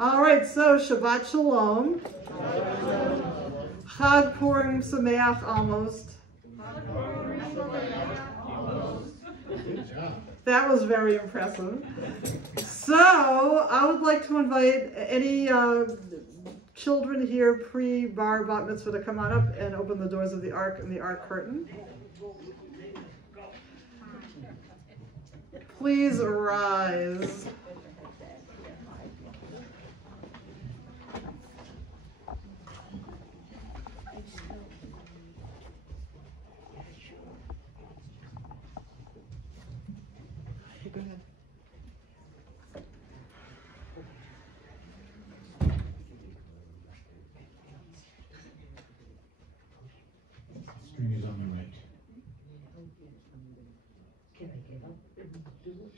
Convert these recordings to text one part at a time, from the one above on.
All right, so Shabbat Shalom. Chag Purim Sameach almost. That was very impressive. So I would like to invite any children here pre-bar bat mitzvah to come on up and open the doors of the ark and the ark curtain. Please arise. Go ahead. String is on the right. Can I get up and do it?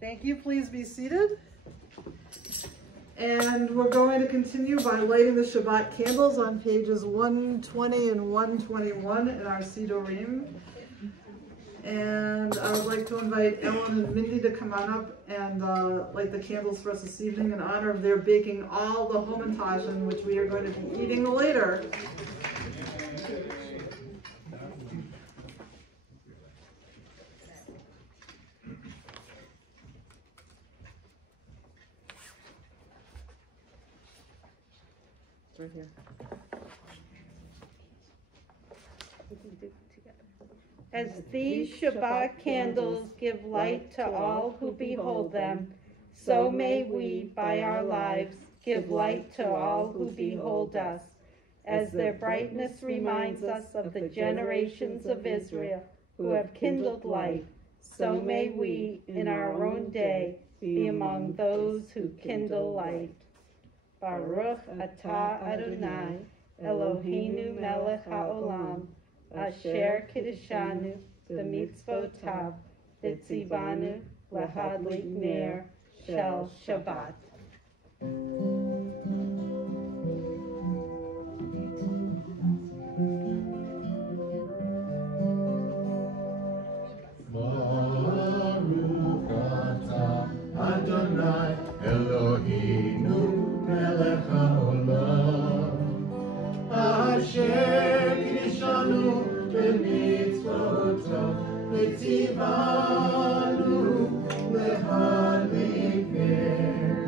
Thank you. Please be seated. And we're going to continue by lighting the Shabbat candles on pages 120 and 121 in our Sidorim. And I would like to invite Ellen and Mindy to come on up and light the candles for us this evening in honor of their baking all the Homentashen, which we are going to be eating later. Right here. As these Shabbat candles give light to all who behold them, so may we, by our lives, give light to all who behold us. As their brightness reminds us of the generations of Israel who have kindled light, so may we, in our own day, be among those who kindle light. Baruch atah Adonai, Eloheinu melech haolam, asher kiddushanu b'mitzvotav, v'tzivanu lahadlik ner shel Shabbat. Baruch atah Adonai Eloheinu melech haolam, asher kiddushanu b'mitzvotav, v'tzivanu lahadlik ner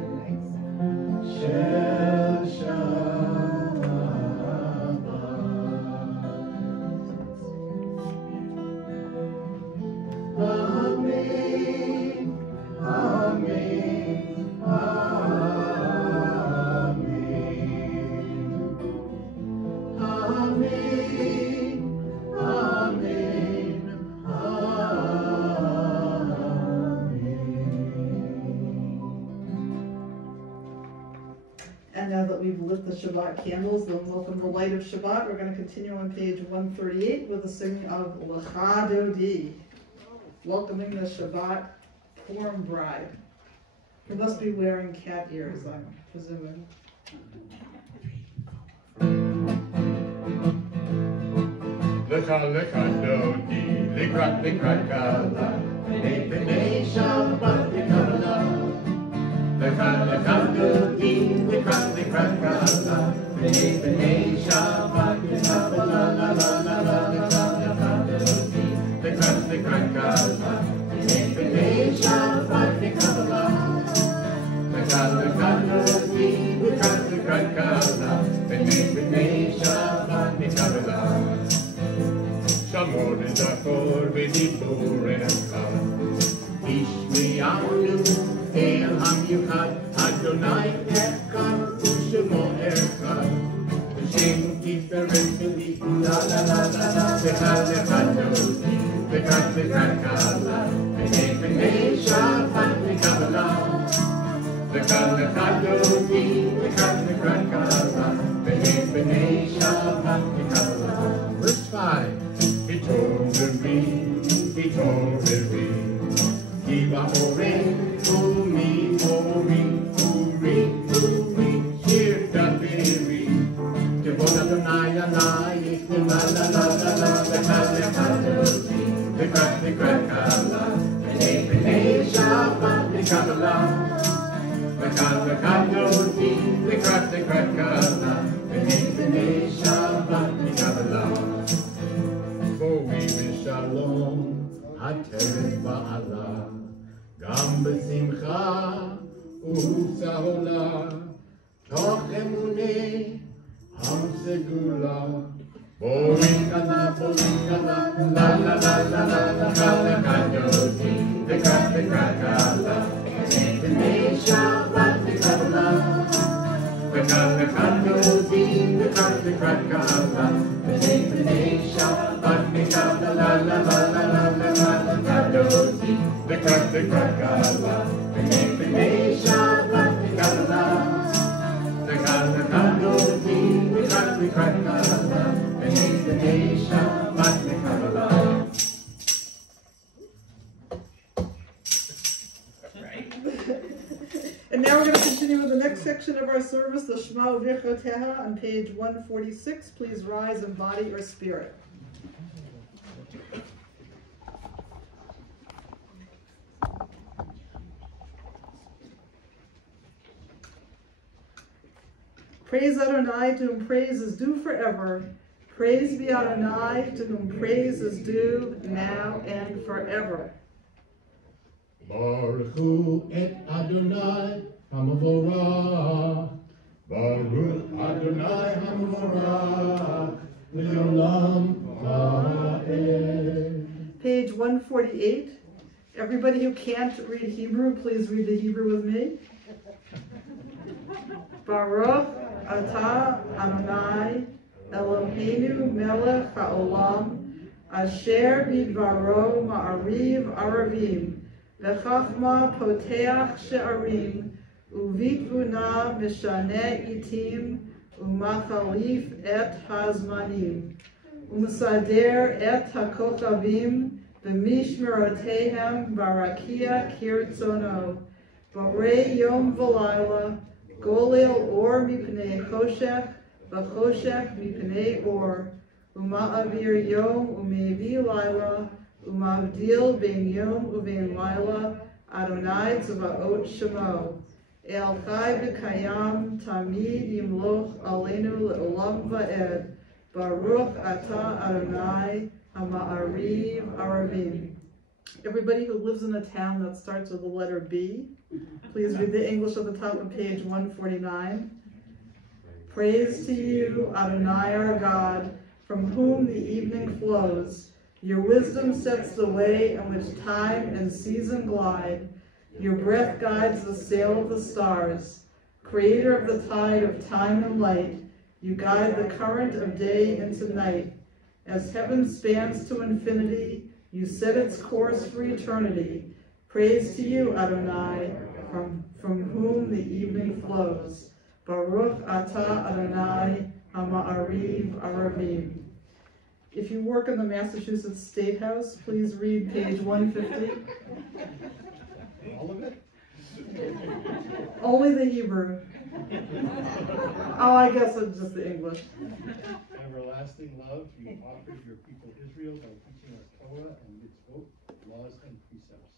shel Shabbat. Amen, amen, amen, amen, amen, And now that we've lit the Shabbat candles, then welcome the light of Shabbat. We're going to continue on page 138 with the singing of Lecha Dodi, welcoming the Shabbat Purim bride, who must be wearing cat ears, I'm presuming. Lecha lecha dodi, likrat likrat kala, b'nei b'nei Shabbat v'kala. Lecha lecha dodi, likrat likrat kala, b'nei b'nei Shabbat v'kala. La la la la la, lecha lecha dodi, likrat likrat kala, b'nei b'nei Shabbat v'kala. Lecha lecha dodi, likrat likrat kala, b'nei b'nei Shabbat v'kala. Shamor v'zachor v'dibur echad, Ishmi'anu el hamiuchad, Adonai echad u'shemo echad, V'shem tiferet v'liku la la la la la, V'chad echad dodi, v'chad v'chad kala, V'nei b'nei Shabbat v'kabala. V'chad echad dodi, v'chad v'chad kala, V'nei b'nei Shabbat v'kabala. Verse 5. He told me Kabbalah. V'kadoti, v'krat kala, v'nei Shabbat Kabbalah. For we Shalom, Ateret Ba'ala, Gam B'simcha, U'Sahola, Toch Emunei, Am Segula, Borikana, La La La La La La Kala Kadoti, V'krat Kala, V'nei Shabbat Kabbalah. V'kadoti, v'krat kala, v'nei Shabbat Kabbalah. La la la la la la la Kadoti, v'krat kala, v'nei Shabbat Kabbalah. V'kadoti, v'krat kala, v'nei Shabbat Kabbalah. And now we're going to continue with the next section of our service, the Shema U'Vichoteha, on page 146. Please rise in body or spirit. Praise Adonai, to whom praise is due forever. Praise be Adonai, to whom praise is due now and forever. Baruch hu et Adonai Hamavorach. Baruch Adonai Hamavorach. Le'olam ha'ed. Page 148. Everybody who can't read Hebrew, please read the Hebrew with me. Baruch atah Adonai Eloheinu melech ha'olam asher bidvaro ma'ariv aravim v'chachma poteach she'arim uvitvuna mishane itim umachalif et hazmanim umsader et hakochavim v'mishmerotehem barakia kirtzono borei yom v'layla golel or mipnei choshech v'choshech mipnei or uma'avir yom u'mevi laila umavdil ben yom u'ben laila Adonai tzvaot shemo el chai v'kayam tamid yimloch aleinu le'olam va'ed baruch atah Adonai hama'ariv aravim. Everybody who lives in a town that starts with the letter B, please read the English at the top of page 149. Praise to you, Adonai our God, from whom the evening flows. Your wisdom sets the way in which time and season glide. Your breath guides the sail of the stars. Creator of the tide of time and light, you guide the current of day into night. As heaven spans to infinity, you set its course for eternity. Praise to you, Adonai, from whom the evening flows. Baruch atah Adonai hama'ariv aravim. If you work in the Massachusetts State House, please read page 150. All of it? Only the Hebrew. Oh, I guess it's just the English. Everlasting love, you offered your people Israel by teaching us Torah and mitzvot, laws and precepts.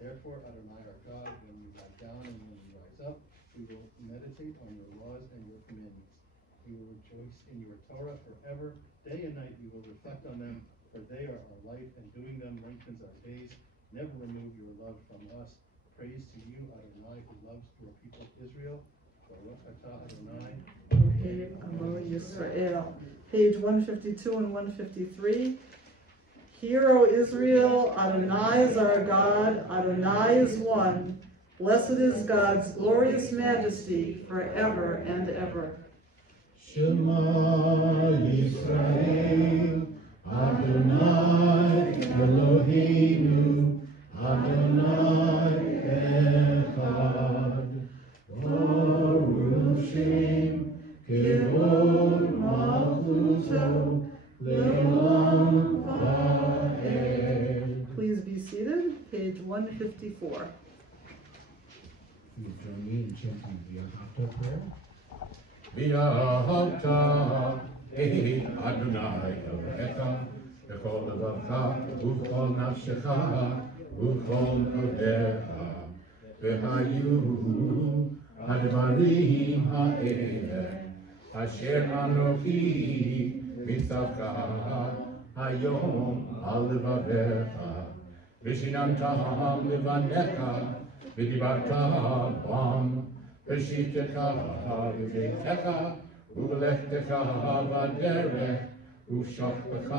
Therefore, Adonai our God, when you lie down and when you rise up, we will meditate on your laws and your commandments. We will rejoice in your Torah forever. Day and night we will reflect on them, for they are our life, and doing them lengthens our days. Never remove your love from us. Praise to you, Adonai, who loves your people Israel. Baruch atah Adonai. Yisrael. Page 152 and 153. Hear, O Israel, Adonai is our God, Adonai is one. Blessed is God's glorious majesty forever and ever. Shema Yisrael, Adonai Eloheinu, Adonai Echad. Baruch Shem Kevod Malchuto Le'olam Va'ed. Please be seated. Page 154. You join me in chanting the After prayer. V'ahavta Adonai Elohecha b'chol levacha u'b'chol nafshecha u'b'chol kodecha והיו הדברים האלה אשר אנוכי מצווך היום על לבביך ושיננתם לבניך ודיברת בם בשיטתך ובביתך ובלכתך בדרך ובשוכבך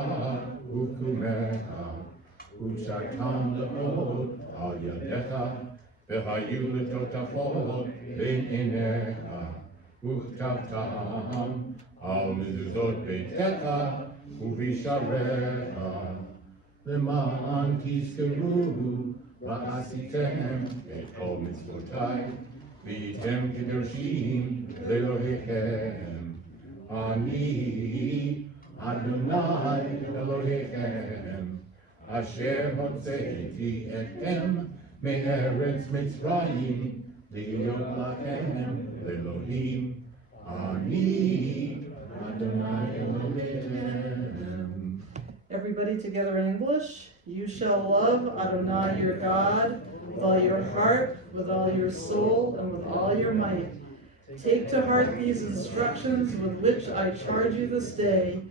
ובקומך ושרתם לעוד על ידיך והיו לטוטפות בין עיניך וכתבתם על מזוזות ביתך ובשעריך למען תזכרו ועשיתם את כל מצוותיי והייתם קדושים לאלוהיכם אני אדוני אלוהיכם אשר הוצאתי אתכם מארץ מצרים להיות לכם לאלוהים אני אדוני אלוהיכם. Everybody together in English. You shall love Adonai your God with all your heart, with all your soul, and with all your might. Take to heart these instructions with which I charge you this day.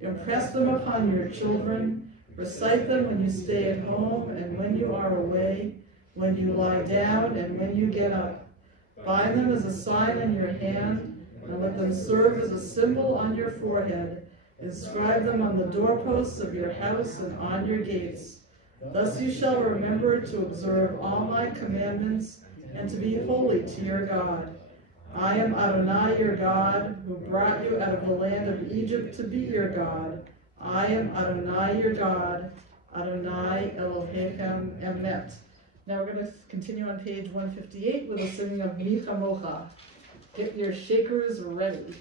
Impress them upon your children. Recite them when you stay at home and when you are away, when you lie down and when you get up. Bind them as a sign in your hand, and let them serve as a symbol on your forehead. Inscribe them on the doorposts of your house and on your gates. Thus you shall remember to observe all my commandments and to be holy to your God. I am Adonai your God, who brought you out of the land of Egypt to be your God. I am Adonai your God, Adonai Elohechem Emeth. Now we're going to continue on page 158 with a singing of Mi Chamocha. Get your shakers ready.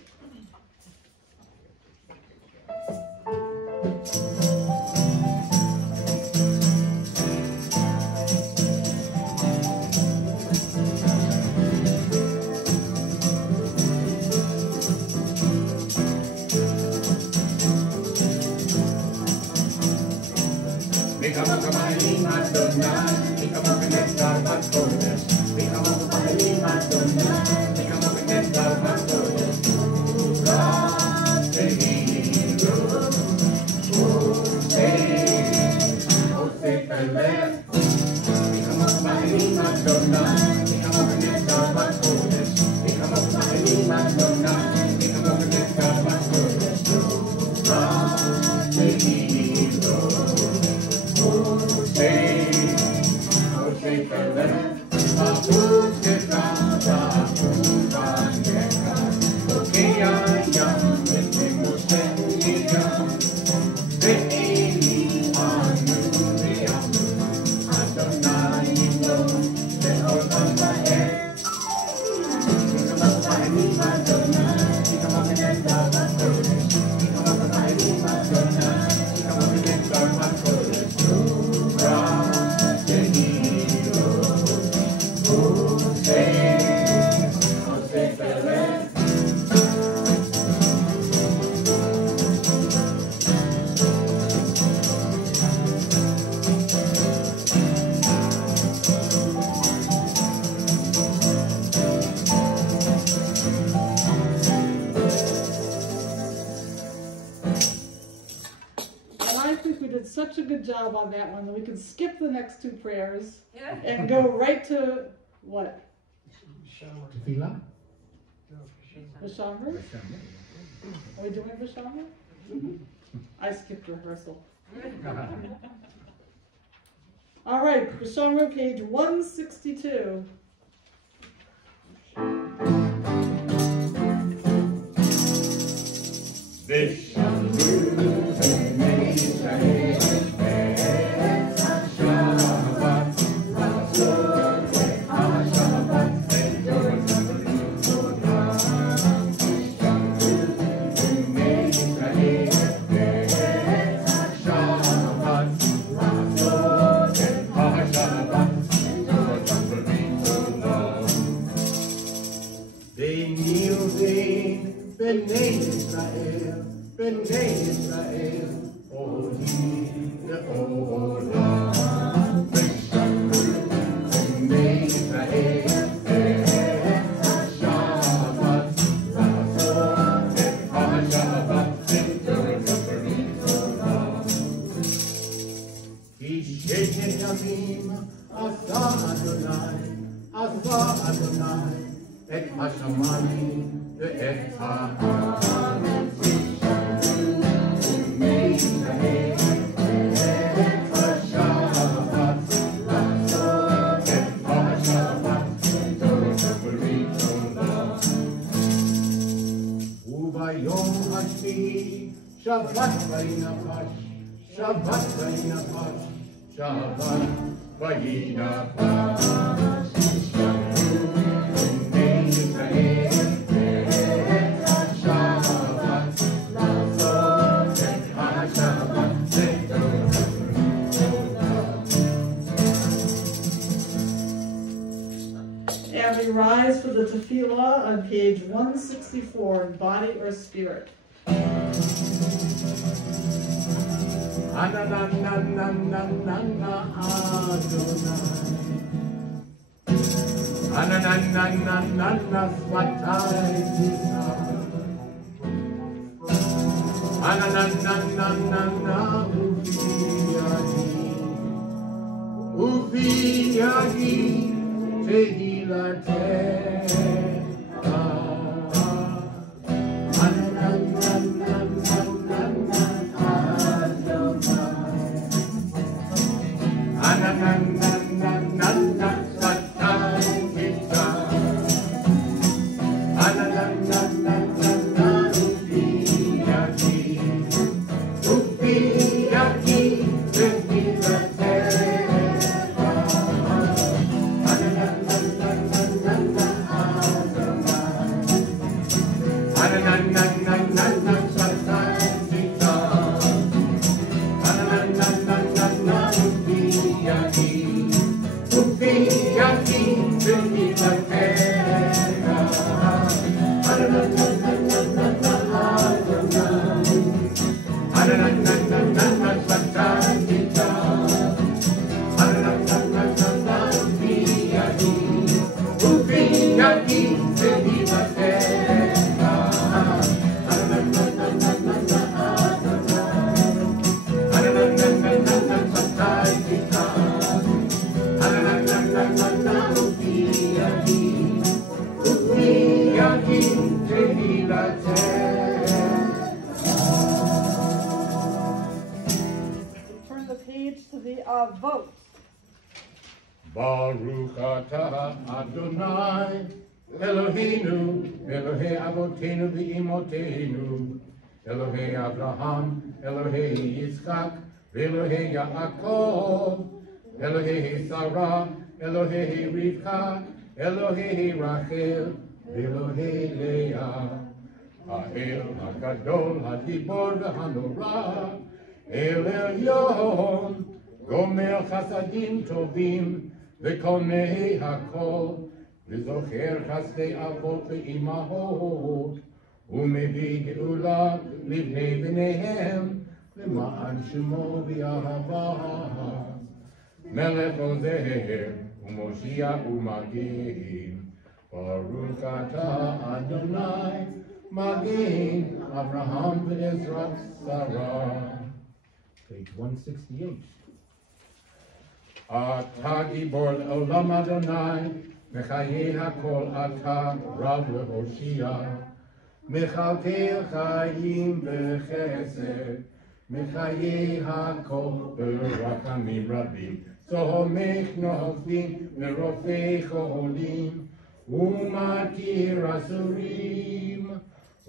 Such a good job on that one that we can skip the next two prayers and go right to what? Tefillah? Vashamra? Are we doing Vashamra? I skipped rehearsal. All right, Vashamra, page 162. Israel, עשה אדוני את השמיים ואת הארץ. וביום השביעי שבת וינפש, שבת וינפש, שבת וינפש. שבו בני ישראל את השבת, לעשות את השבת And we rise for the tefillah on page 164 in body or spirit. Anananananana Adonai. Anananananana Svatai Tika. Anananananana Ufiyagi Tehilateka. Vote. Baruch atah Adonai Eloheinu, Elohei Avotenu v'Imotenu, Elohei Abraham, Elohei Yitzchak, Elohei Yaakov, Elohei Sarah, Elohei Rivka, Elohei Rachel, Elohei Leah, Ha'el HaGadol, HaGibor v'Hanora, El Elyon, Gomer Chasadim Tovim, V'Konei HaKol, V'Zocher Chasdei Avot V'Imahot, U'Mevii Geula Livnei B'neihem, V'Ma'an Shemo V'Yahava, Melech Ozer, U'Moshiach U'Magin, Baruch Atah Adonai, Magin, Avraham V'Ezrat Sarah. Page 168. Atah Gibor Olam Adonai, Mechaye HaKol Atah Rav Lehoshia, Mechalkel Chayim B'Chesed, Mechaye HaKol B'Rachamim Rabim, Tzomech Nofim V'Rofei Cholim, U'Matir Asurim,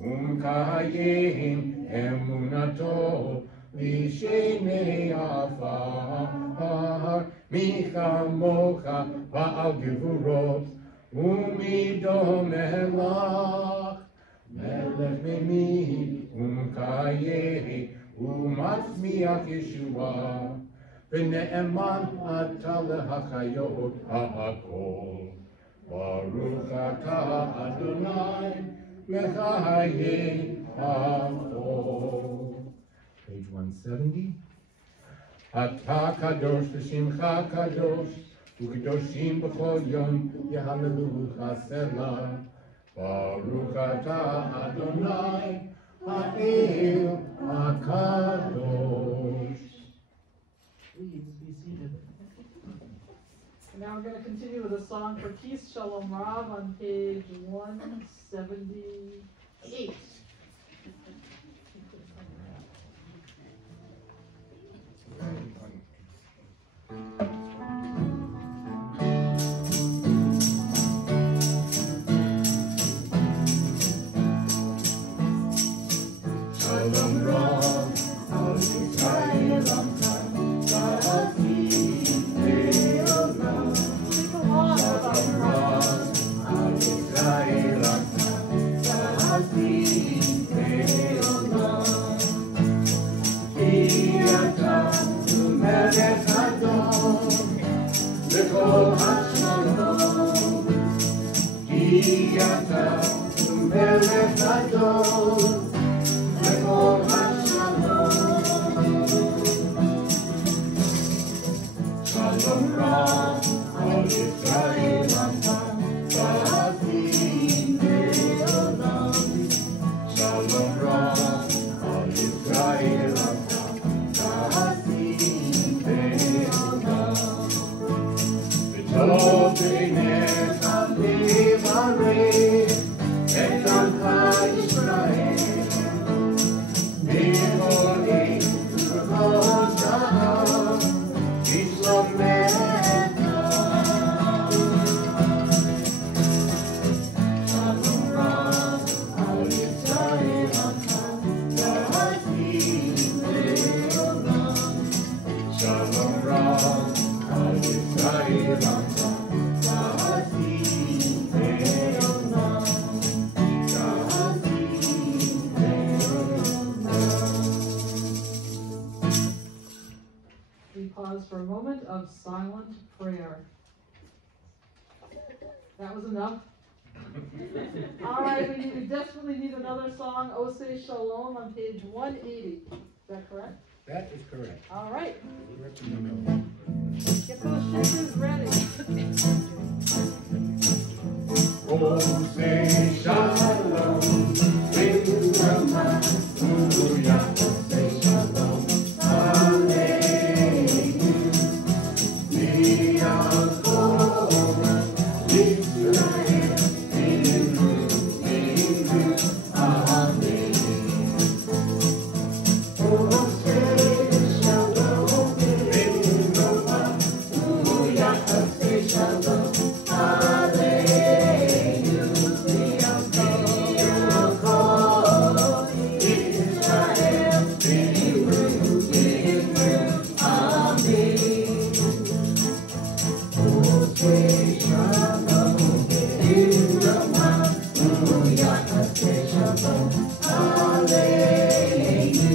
U'Mkayim Emunato, Vishenei Afar, Michamocha Ba'al Gevurot, Umido Melach, Melech Memid, Umkayehi, Umatzmiach Yeshua, V'ne'eman Atah L'Hachayot HaKol, Baruch Atah Adonai, Mechayei HaKol. Page 170. Atah Kadosh V'Shimcha Kadosh, U'Kedoshim B'chol Yom Yehalelucha Selah. Baruch Atah Adonai, Ha'el HaKadosh. Please be seated. Now we're going to continue with a song for peace, Shalom Rav, on page 178. Shalom Rav, Al Yisrael Amcha, Ba'atim Ve'olam. Shalom Rav, Al Yisrael Amcha, Ba'atim Ve'olam. Ki ata Melech Adon, L'kol HaShalom. Ki ata Melech Adon, L'kol HaShalom. Shalom Rav, Al Yisrael Amcha, Ba'atim Ve'olam. Shalom Rav, Al Yisrael Amcha, Ba'atim Ve'olam. V'tov b'neicha v'varech et amcha Yisrael. V'holim v'kol za'am, v'shlomecha. Shalom Rav, Al Yisrael Amcha, Ba'atim Ve'olam. Shalom Rav, Al Yisrael Amcha, Ba'atim Ve'olam. Ba'atim Ve'olam. We pause for a moment of silent prayer. That was enough. All right, we desperately need another song, Oseh Shalom, on page 180. Is that correct? That is correct. All right, Correct in the middle. get those shakers ready. Oseh Shalom, V'Rama, Hallelujah. Oseh Shalom, Aleinu, V'Yaakov, Yisrael, V'Imru, Amen. Oseh Shalom, V'Rama, Hallelujah. Oseh Shalom, Aleinu, V'Yaakov, Yisrael, V'Imru, Amen. Oseh Shalom, V'Rama, Hallelujah. Oseh Shalom, Aleinu,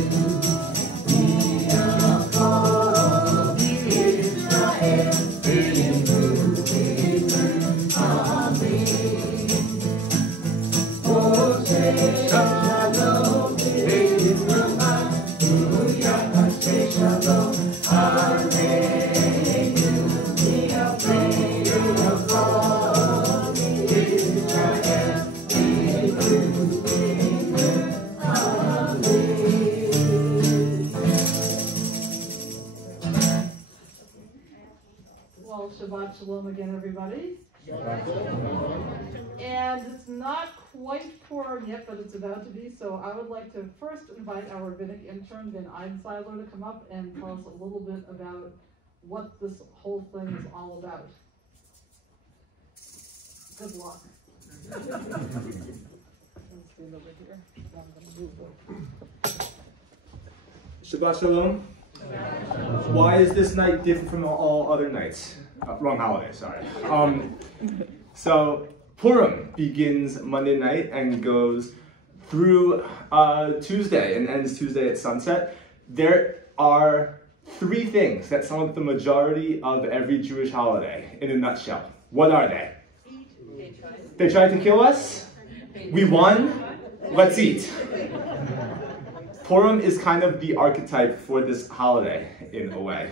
V'Yaakov, Yisrael, V'Imru, Amen. Oseh Shalom, V'Rama, Hallelujah. Oseh Shalom, Aleinu, V'Yaakov, Yisrael, V'Imru, Well, Shabbat Shalom again, everybody. And it's not quite Purim yet, but it's about to be, so I would like to first invite our rabbinic intern, Ben Einseiler, to come up and tell us a little bit about what this whole thing is all about. Good luck. Let's stand over here. I'm gonna move over. Shabbat Shalom. Why is this night different from all other nights? Wrong holiday, sorry. So Purim begins Monday night and goes through Tuesday and ends Tuesday at sunset. There are three things that sum up the majority of every Jewish holiday in a nutshell. What are they? They tried to kill us. We won. Let's eat. Purim is kind of the archetype for this holiday in a way.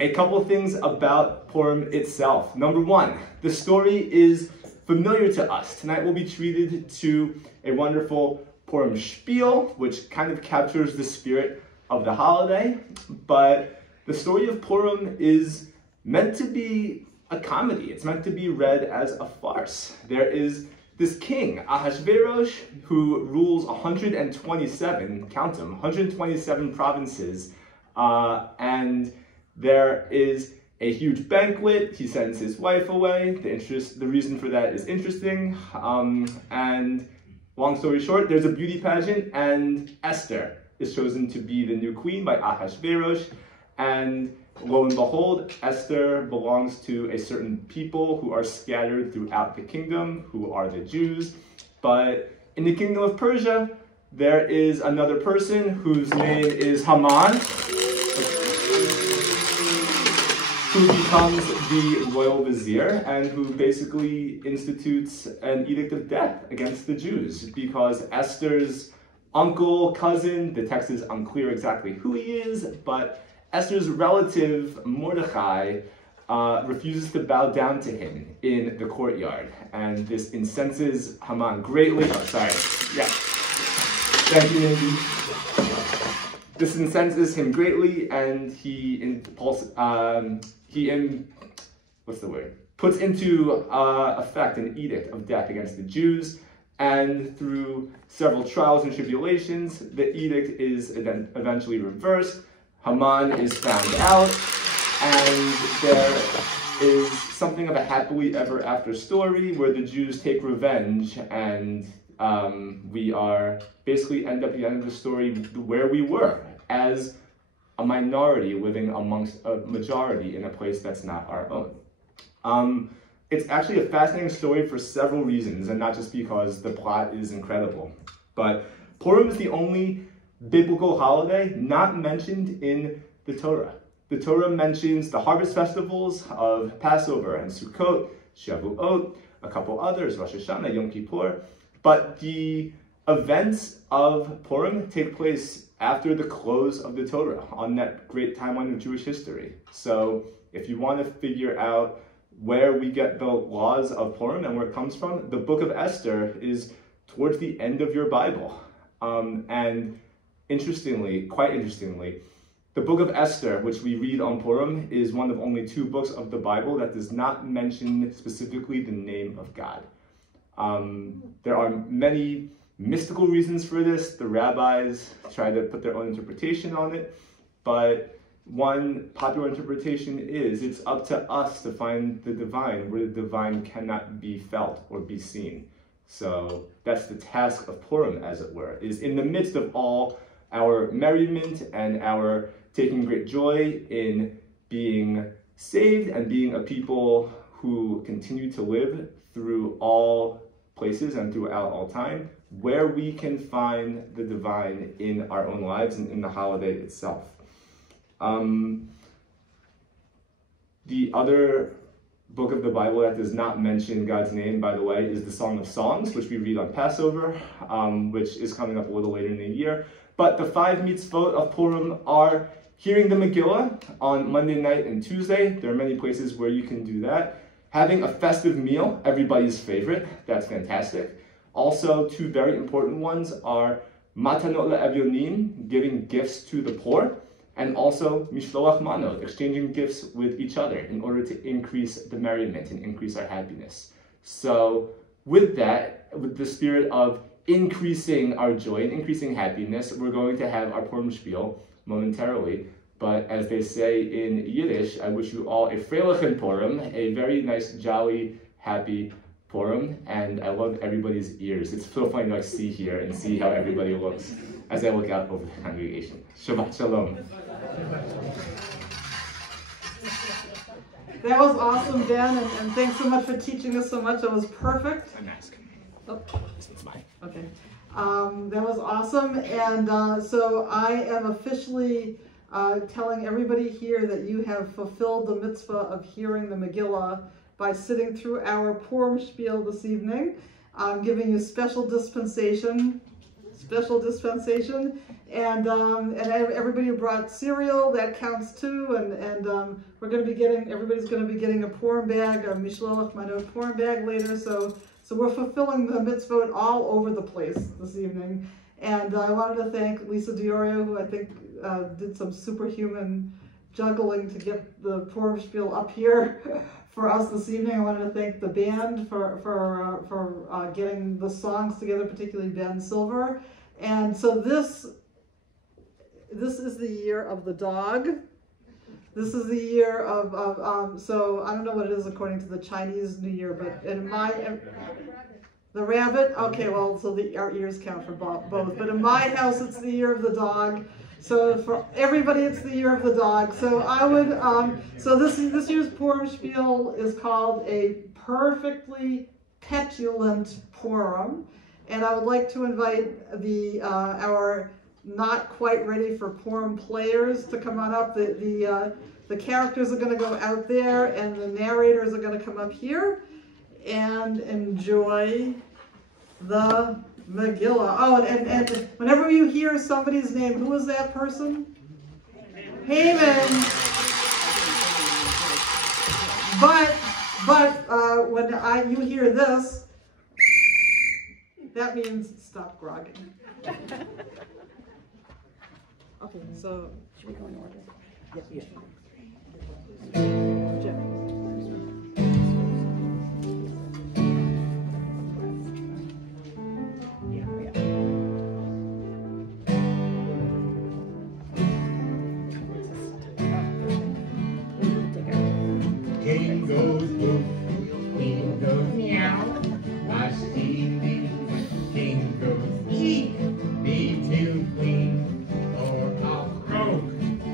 A couple things about Purim itself. Number one, the story is familiar to us. Tonight we'll be treated to a wonderful Purim shpiel, which kind of captures the spirit of the holiday. But The story of Purim is meant to be a comedy. It's meant to be read as a farce. There is this king, Ahasuerus, who rules 127, count them, 127 provinces, and there is a huge banquet. He sends his wife away. The reason for that is interesting. And long story short, there's a beauty pageant, and Esther is chosen to be the new queen by Ahasuerus. And lo and behold, Esther belongs to a certain people who are scattered throughout the kingdom, who are the Jews. But in the kingdom of Persia, there is another person whose name is Haman, who becomes the royal vizier and who basically institutes an edict of death against the Jews because Esther's uncle, cousin, the text is unclear exactly who he is, but Esther's relative, Mordecai, refuses to bow down to him in the courtyard. And this incenses Haman greatly. Oh, sorry. Yeah. Thank you, Nindy. This incenses him greatly, and puts into effect an edict of death against the Jews. And through several trials and tribulations, the edict is eventually reversed. Haman is found out, and there is something of a happily ever after story where the Jews take revenge, and we are basically end up at the end of the story where we were, as a minority living amongst a majority in a place that's not our own. It's actually a fascinating story for several reasons, and not just because the plot is incredible. But Purim is the only biblical holiday not mentioned in the Torah. The Torah mentions the harvest festivals of Passover and Sukkot, Shavuot, a couple others, Rosh Hashanah, Yom Kippur, but the events of Purim take place after the close of the Torah, on that great timeline of Jewish history. So if you want to figure out where we get the laws of Purim and where it comes from, the book of Esther is towards the end of your Bible. And interestingly, quite interestingly, the book of Esther, which we read on Purim, is one of only 2 books of the Bible that does not mention specifically the name of God. There are many mystical reasons for this. The rabbis try to put their own interpretation on it, but one popular interpretation is it's up to us to find the divine where the divine cannot be felt or be seen. So that's the task of Purim, as it were, is in the midst of all our merriment and our taking great joy in being saved and being a people who continue to live through all places and throughout all time, where we can find the divine in our own lives and in the holiday itself. The other book of the Bible that does not mention God's name, by the way, is the Song of Songs, which we read on Passover, which is coming up a little later in the year. But the 5 mitzvot of Purim are hearing the Megillah on Monday night and Tuesday. There are many places where you can do that. Having a festive meal, everybody's favorite, that's fantastic. Also, 2 very important ones are matanot le'evyonim, giving gifts to the poor, and also mishloach manot, exchanging gifts with each other in order to increase the merriment and increase our happiness. So with that, with the spirit of increasing our joy and increasing happiness, we're going to have our Purim shpiel momentarily. But as they say in Yiddish, I wish you all a freilichen Purim, a very nice, jolly, happy Purim, and I love everybody's ears. It's so funny to like see here and see how everybody looks as I look out over the congregation. Shabbat Shalom. That was awesome, Ben, and thanks so much for teaching us so much. That was perfect. My mask. Oh. This one's mine. Okay. That was awesome, and so I am officially telling everybody here that you have fulfilled the mitzvah of hearing the Megillah by sitting through our Purim shpiel this evening. I'm giving you special dispensation, and everybody who brought cereal, that counts too, and we're going to be getting, everybody's going to be getting a Purim bag, a Mishloach Manot Purim bag later, so we're fulfilling the mitzvot all over the place this evening. And I wanted to thank Lisa Diorio, who I think did some superhuman juggling to get the Purim shpiel up here for us this evening. I wanted to thank the band for getting the songs together, particularly Ben Silver. And so this is the year of the dog. This is the year of so I don't know what it is according to the Chinese New Year, but in the rabbit. Okay, well, so our ears count for both. But in my house, it's the year of the dog. So for everybody, it's the year of the dog. So I would so this year's Purim shpiel is called A Purr-fectly Pet-ulent Purim, and I would like to invite our Not-Quite-Ready-For-Purim players to come on up. The characters are going to go out there, and the narrators are going to come up here and enjoy the Megillah. Oh, and whenever you hear somebody's name, who is that person? Haman. But when you hear this, that means stop grogging. Okay, so should we go in order? Yeah. Jeff. King goes woof, queen goes meow. Vashti, king goes eek. Me too, queen, or I'll croak.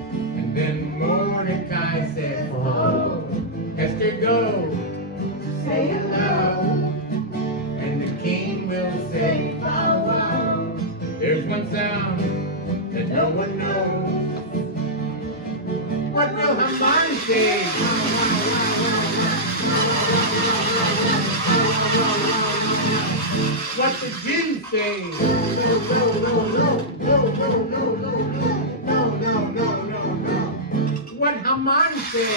And then Mordecai said, oh, Esther, go, say hello. And the king will say, wow, wow. There's one sound that no one knows. What will Haman say? What the Jews say? No. What Haman say?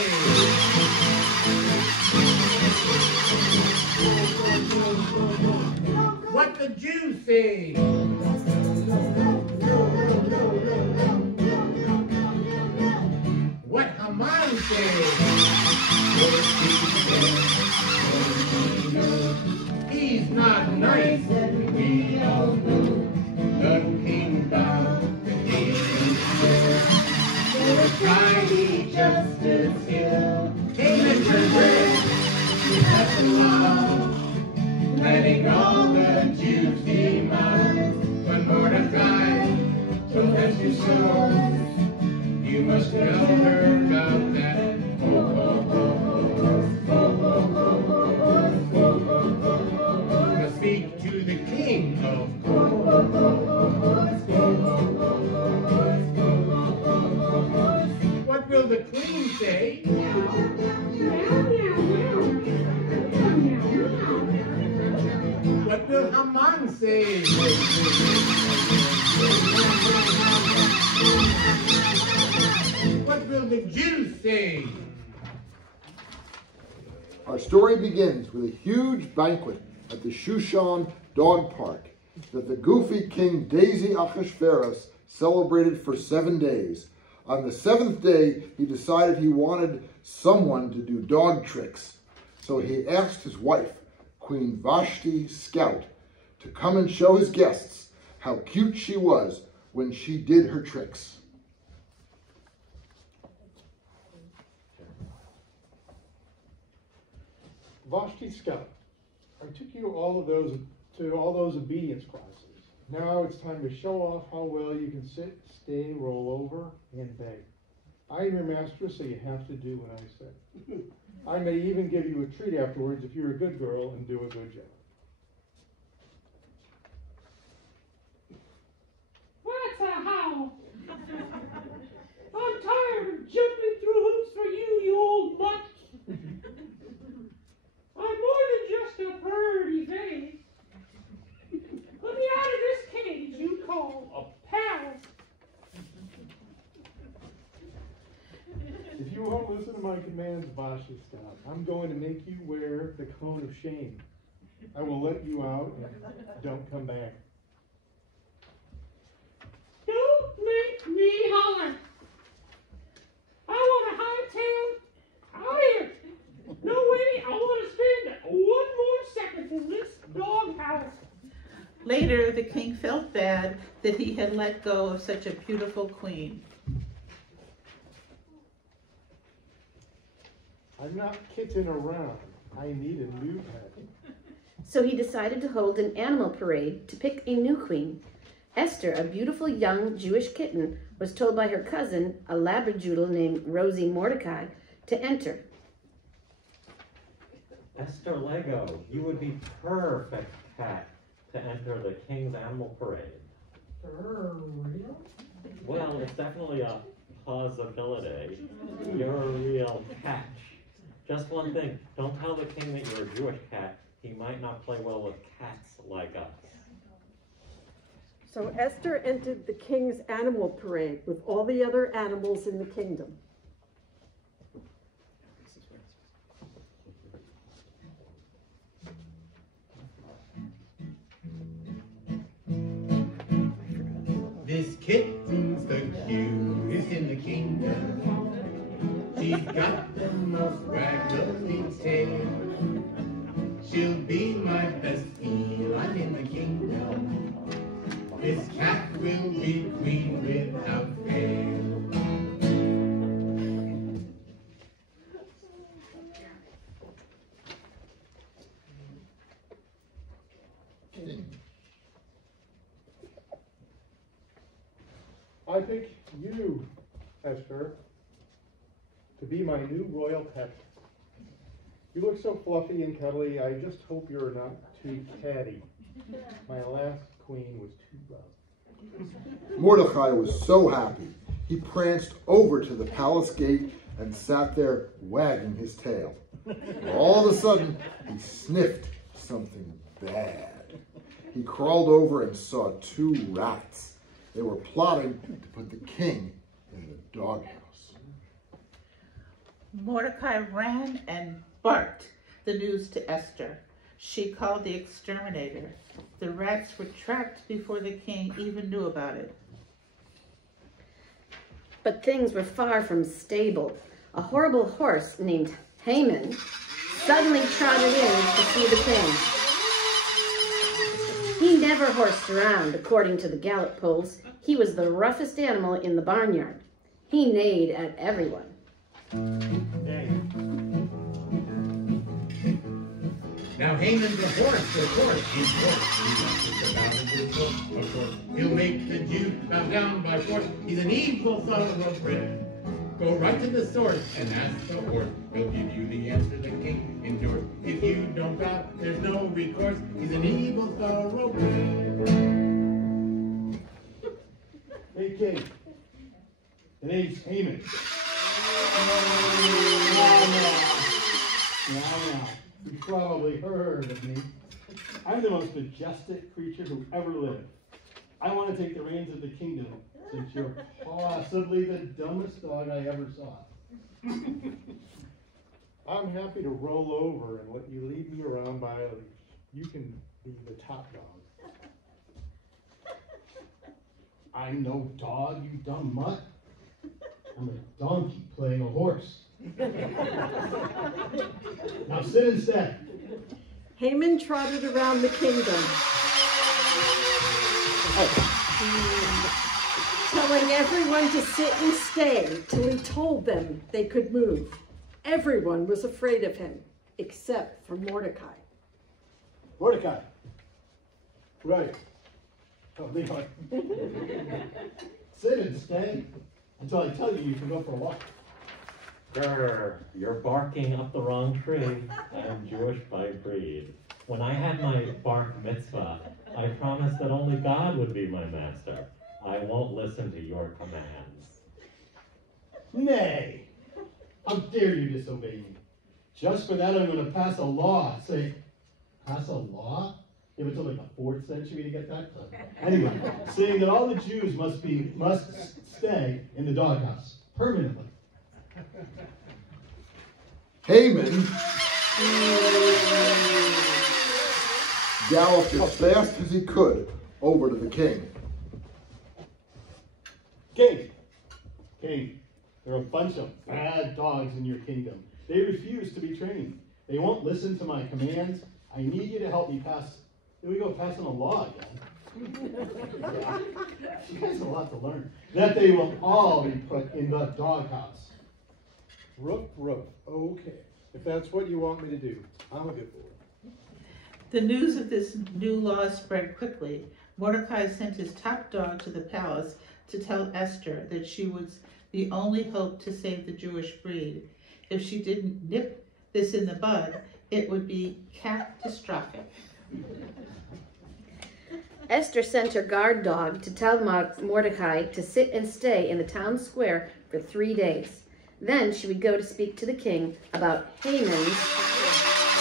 What the Jews say? What Haman say? He's not nice, we all know. The king bowed, the king stood. Mordecai, he just stood still. Haman turned red, he left the law, letting all the Jews demand. But Mordecai told Esther so. You must tell her about that. Must speak to the king of course. What will the queen say? What will Haman say? What will the Jews say? Our story begins with a huge banquet at the Shushan Dog Park that the goofy King Daisy Ahasuerus celebrated for 7 days. On the 7th day, he decided he wanted someone to do dog tricks. So he asked his wife, Queen Vashti Scout, to come and show his guests how cute she was when she did her tricks. Vashti Scout, I took you to all those obedience classes. Now it's time to show off how well you can sit, stay, roll over, and beg. I am your master, so you have to do what I say. I may even give you a treat afterwards if you're a good girl and do a good job. That's a howl. I'm tired of jumping through hoops for you, you old mutt. I'm more than just a birdie face. Let me out of this cage you call a palace. If you won't listen to my commands, Vashti Scout, I'm going to make you wear the cone of shame. I will let you out and don't come back. Don't make me holler. I king felt bad that he had let go of such a beautiful queen. I'm not kidding around. I need a new pet. So he decided to hold an animal parade to pick a new queen. Esther, a beautiful young Jewish kitten, was told by her cousin, a labradoodle named Rosie Mordecai, to enter. Esther Lego, you would be perfect cat to enter the King's Animal Parade. For real? Well, it's definitely a possibility. You're a real catch. Just one thing, don't tell the king that you're a Jewish cat. He might not play well with cats like us. So Esther entered the king's animal parade with all the other animals in the kingdom. This kitten's the cutest in the kingdom. She's got the most waggly tail. She'll be my best feline in the kingdom. This cat will be queen without fail. I pick you, Esther, to be my new royal pet. You look so fluffy and cuddly, I just hope you're not too catty. My last queen was too rough. Mordecai was so happy. He pranced over to the palace gate and sat there wagging his tail. All of a sudden, he sniffed something bad. He crawled over and saw two rats. They were plotting to put the king in the doghouse. Mordecai ran and barked the news to Esther. She called the exterminator. The rats were trapped before the king even knew about it. But things were far from stable. A horrible horse named Haman suddenly trotted in to see the king. He never horsed around, according to the Gallup polls. He was the roughest animal in the barnyard. He neighed at everyone. Now Haman's a horse, of course, he's horse. He's not just about his book, of course. He'll make the Jews bow down by force. He's an evil son of a brick. Go right to the source and ask the horse. He'll give you the answer the king endures. If you don't bow, there's no recourse. He's an evil thoroughbred. Hey, King. The name's Haman. Now. You've probably heard of me. I'm the most majestic creature who ever lived. I want to take the reins of the kingdom since you're possibly the dumbest dog I ever saw. I'm happy to roll over and let you lead me around by a leash. You can be the top dog. I'm no dog, you dumb mutt. I'm a donkey playing a horse. Now sit instead. Haman trotted around the kingdom, telling everyone to sit and stay till he told them they could move. Everyone was afraid of him, except for Mordecai. Mordecai. Right. Oh, Leon. Sit and stay until I tell you can go for a walk. Grr, you're barking up the wrong tree. I'm Jewish by breed. When I had my bar mitzvah, I promised that only God would be my master. I won't listen to your commands. Nay, how dare you disobey me? Just for that, I'm going to pass a law. Say, pass a law? It was like the 4th century to get that done. Anyway, saying that all the Jews must stay in the doghouse permanently. Haman galloped as fast as he could over to the king. King, there are a bunch of bad dogs in your kingdom. They refuse to be trained. They won't listen to my commands. I need you to help me pass. Here we go, passing a law again. Yeah. She has a lot to learn. That they will all be put in the doghouse. Roof, roof. Okay. If that's what you want me to do, I'm a good boy. The news of this new law spread quickly. Mordecai sent his top dog to the palace to tell Esther that she was the only hope to save the Jewish breed. If she didn't nip this in the bud, it would be catastrophic. Esther sent her guard dog to tell Mordecai to sit and stay in the town square for 3 days. Then she would go to speak to the king about Haman's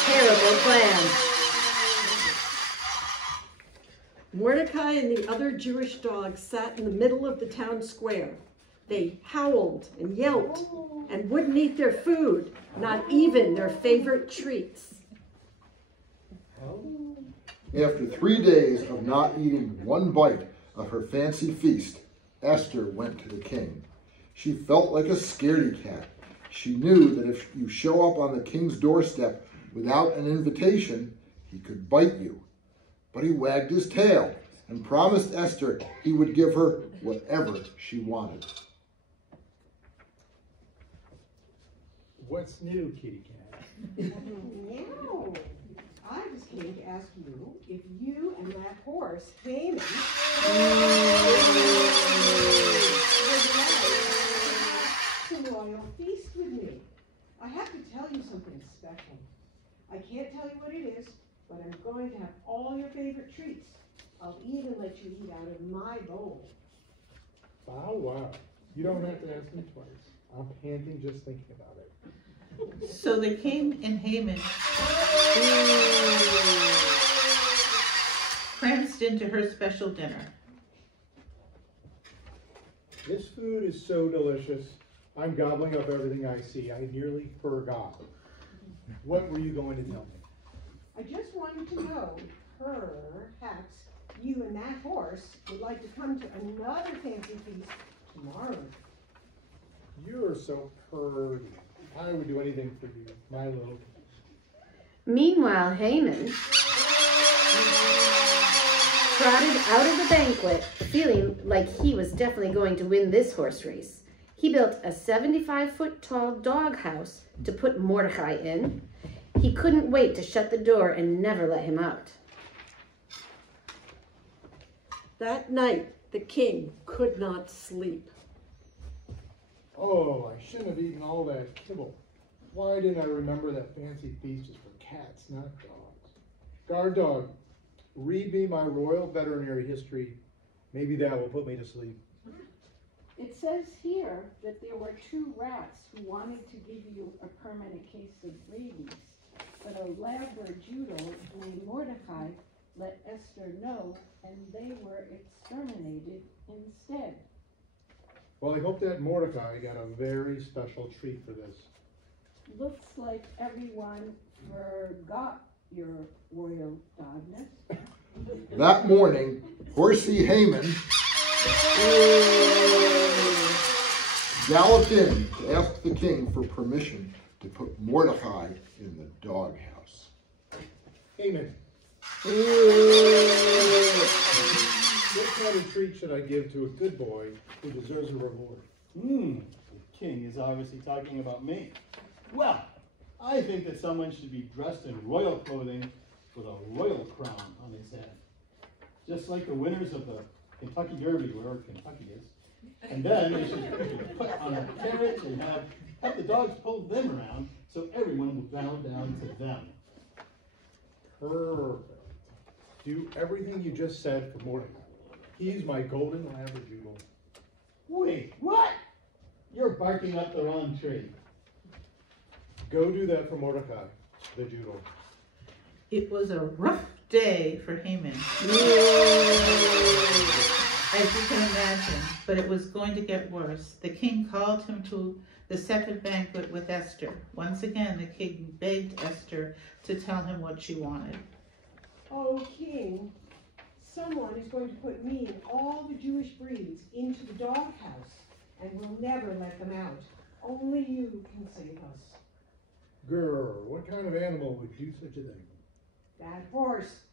terrible plan. Mordecai and the other Jewish dogs sat in the middle of the town square. They howled and yelped and wouldn't eat their food, not even their favorite treats. After 3 days of not eating one bite of her fancy feast, Esther went to the king. She felt like a scaredy cat. She knew that if you show up on the king's doorstep without an invitation, he could bite you. But he wagged his tail and promised Esther he would give her whatever she wanted. What's new, kitty cat? Meow. I was came to ask you if you and that horse, Haman, would like to royal feast with me. I have to tell you something special. I can't tell you what it is, but I'm going to have all your favorite treats. I'll even let you eat out of my bowl. Wow, wow. You don't have to ask me twice. I'm panting just thinking about it. So the king and Haman pranced into her special dinner. This food is so delicious. I'm gobbling up everything I see. I nearly forgot. What were you going to tell me? I just wanted to know, perhaps you and that horse would like to come to another fancy feast tomorrow. You're so pretty. I would do anything for you, my little. Meanwhile, Haman trotted out of the banquet, feeling like he was definitely going to win this horse race. He built a 75-foot-tall doghouse to put Mordecai in. He couldn't wait to shut the door and never let him out. That night, the king could not sleep. Oh, I shouldn't have eaten all that kibble. Why didn't I remember that fancy feast is for cats, not dogs? Guard dog, read me my royal veterinary history. Maybe that will put me to sleep. It says here that there were 2 rats who wanted to give you a permanent case of rabies, but a labradoodle named Mordecai let Esther know, and they were exterminated instead. Well, I hope that Mordecai got a very special treat for this. Looks like everyone forgot your royal dogness. That morning, horsey Haman galloped in to ask the king for permission to put Mordecai in the doghouse. Haman, what kind of treat should I give to a good boy who deserves a reward? The king is obviously talking about me. Well, I think that someone should be dressed in royal clothing with a royal crown on his head. Just like the winners of the Kentucky Derby, wherever Kentucky is. And then they should put on a carriage and have the dogs pull them around so everyone will bow down to them. Perfect. Do everything you just said for Mordecai. He's my golden labradoodle. Wait, what? You're barking up the wrong tree. Go do that for Mordecai, the doodle. It was a rough day for Haman, as you can imagine, but it was going to get worse. The king called him to the second banquet with Esther. Once again, the king begged Esther to tell him what she wanted. Oh, king, someone is going to put me and all the Jewish breeds into the doghouse, and we'll never let them out. Only you can save us. Grr, what kind of animal would do such a thing? That horse,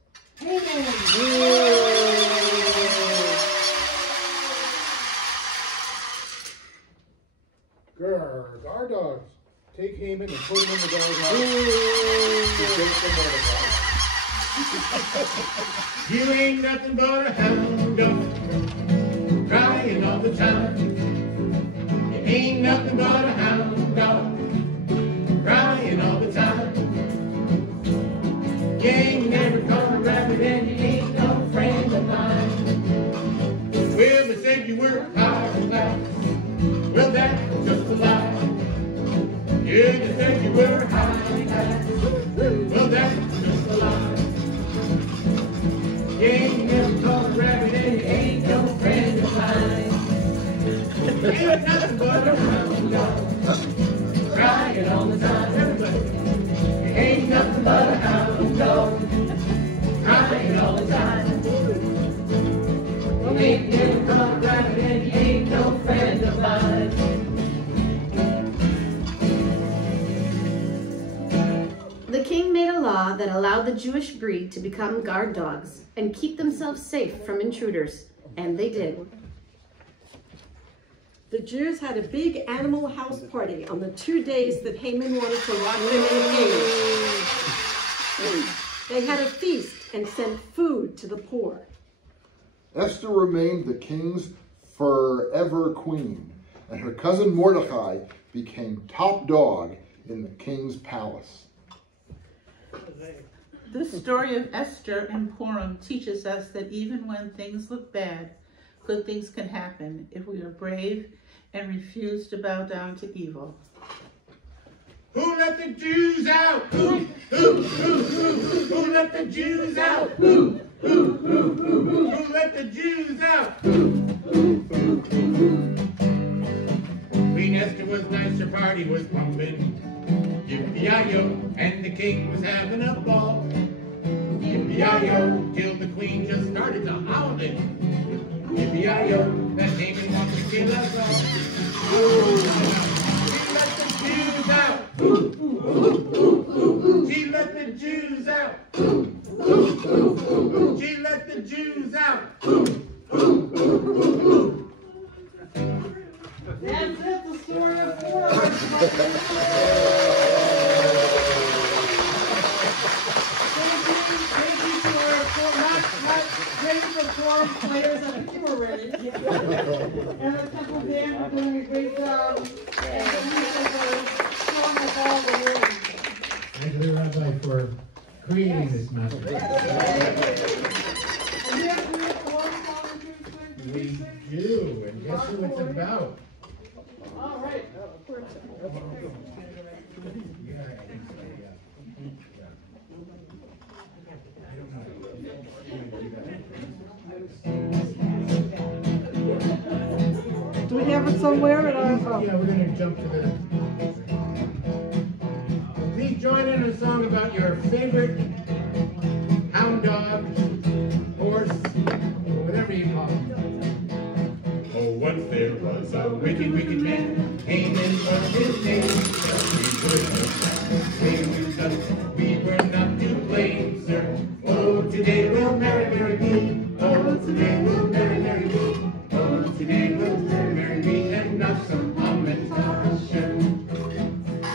Grr, our dogs. Take Haman and put him in the doghouse. You ain't nothing but a hound dog, crying all the time. You ain't nothing but a hound dog, crying all the time. You ain't never caught a rabbit and you ain't no friend of mine. Well, they said you were high class. Well, that's just a lie. Yeah, they said you were high class. Well, that's just a lie. You ain't never caught a rabbit and you ain't no friend of mine. You ain't nothing but a hound dog, crying all the time. Everybody. You ain't nothing but a hound dog, crying all the time. You ain't never caught a rabbit and you ain't no friend of mine. The king made a law that allowed the Jewish breed to become guard dogs and keep themselves safe from intruders, and they did. The Jews had a big animal house party on the 2 days that Haman wanted to lock them in a cage. They had a feast and sent food to the poor. Esther remained the king's forever queen, and her cousin Mordecai became top dog in the king's palace. The story of Esther and Purim teaches us that even when things look bad, good things can happen if we are brave and refuse to bow down to evil. Who let the Jews out? Who let the Jews out? Who let the Jews out? Queen Esther was nice, her party was pumping. Yippee-yi-yo, and the king was having a ball. Yippee-yi-yo, till the queen just started to howling. Yippee-yi-yo, that Haman wants to kill us all. She let the Jews out. She let the Jews out. That's it, the story of Purim. Thank you for not ready for Purim players. I think you were ready. And the temple band are doing a great job. And thank you for showing us all the words. Thank you, Rabbi, for creating this message. And we have to read the one song We do, and guess who it's about? all right. Do we have it somewhere in our... Yeah, we're going to jump to the... Please join in a song about your favorite hound dog, horse, whatever you call him. Oh, once there was a wicked, wicked man. Haman was his name. We were not to blame, sir. Oh, today we'll marry, marry me. Oh, today we'll marry, marry me. Oh, today we'll marry, marry me. And not some lamentation.